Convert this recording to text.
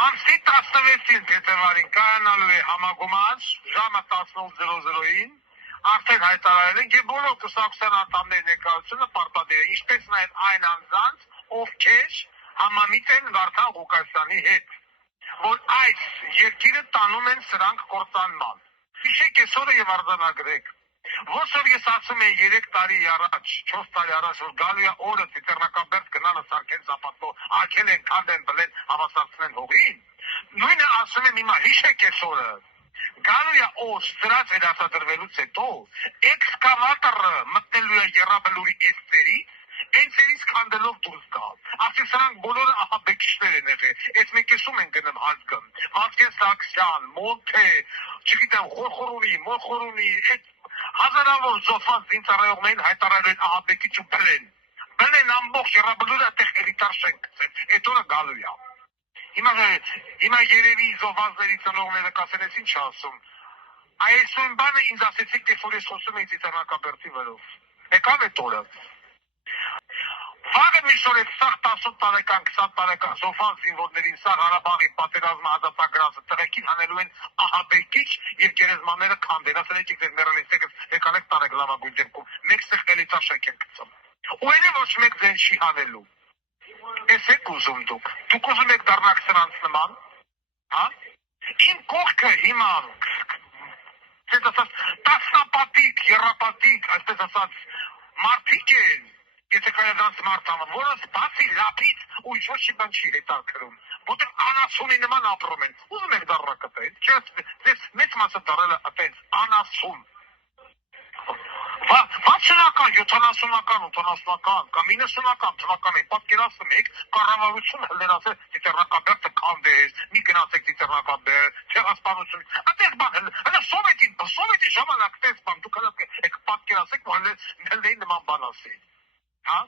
Ամսի 16-ին փետրվարին կայանալու է համագումար ժամը 18:00-ին, արդեն հայտարարել են եւ բոլոր կուսակցության անդամների ներկայությունը պարտադիր է, ինչպես նաեւ այն անձանց, ովքեր համամիտ են Վարդան Ղուկասյանի հետ, որ այս երկիրը տանում են սրանք կործանման։ Հիշեք այսօրը եւ արձանագրեք։ Ոնց որ ես ասում եմ 3 տարի առաջ, 4 տարի առաջ, որ գալու է օրը Տիտեռնակաբերդ գնալը սարքեն Զապատո, ակել են, քանդեն, բլեն, հավասարցնեն հողին։ Նույնը ասում եմ հիմա, հիշեք այսօրը։ Գալու է օր սրած վերարտադրվելուց հետո, էքսկավատորը մտնելու է Եռաբլուրի էստերից, Էնցերից քանդելով դուրս գալ։ Ասի սրանք բոլորը ահաբեկիչներ են եղել։ Այս մեկեսում են գնում հազգում։ Վազգեն Սարգսյան, Մոնթե, չգիտեմ, Մոխորունի, այդ հազարավոր զոհված զինծառայողներին հայտարարել ահաբեկիչ ու բլեն։ Բլեն ամբողջ Եռաբլուրը այդտեղ էլիտար շենք գցել։ Այդ օրը գալու է։ Հիմա երևի զոհվածների ծնողները կասեն, ինչ ասում։ Այսօր բանը ինձ ասեցիք, որ ես խոսում եմ Տիտեռնակաբերդի վրով։ Եկավ այդ օրը։ Վաղը միշտ այդ սաղ 18 տարեկան, 20 տարեկան զոհված զինվորներին սաղ Ղարաբաղի պատերազմը ազատագրածը տղեկին հանելու են ահաբեկիչ եւ գերեզմանները քանդել։ Ասել եք ձեր մեռալիստեք եկալեք տարեք լավագույն դեպքում։ Մեկ ստեղ էլիտար շենք են գցում։ Ու էլի ոչ մեկ ձեն չի հանելու։ Էս եք ուզում դուք։ Դուք ուզում եք դառնալ սրանց նման, հա? Իմ կողքը հիմա ցեզ ասած տասնապատիկ, երապատիկ, այսպես ասած մարդիկ են, եթե կայադանց մարդանը, որոնց բացի լապից ու ինչ-որ չի բան չի հետաքրում, որտեղ անասունի նման ապրում են, ուզում եք դառնալ կտել, ձեզ մեծ մասը դառել է այդպես անասուն, 60-ական, 70-ական, 80-ական կամ 90-ական թվականին պատկերացնում եք կառավարությունը հլերացել Տիտեռնակաբերդը քանդեր, մի գնացեք Տիտեռնակաբերդ, ցեղասպանություն, այդպես բան, հələ սովետի ժամանակ դες բան, դուք հələ պատկերացեք, որ հələ նման բան ասել, հա?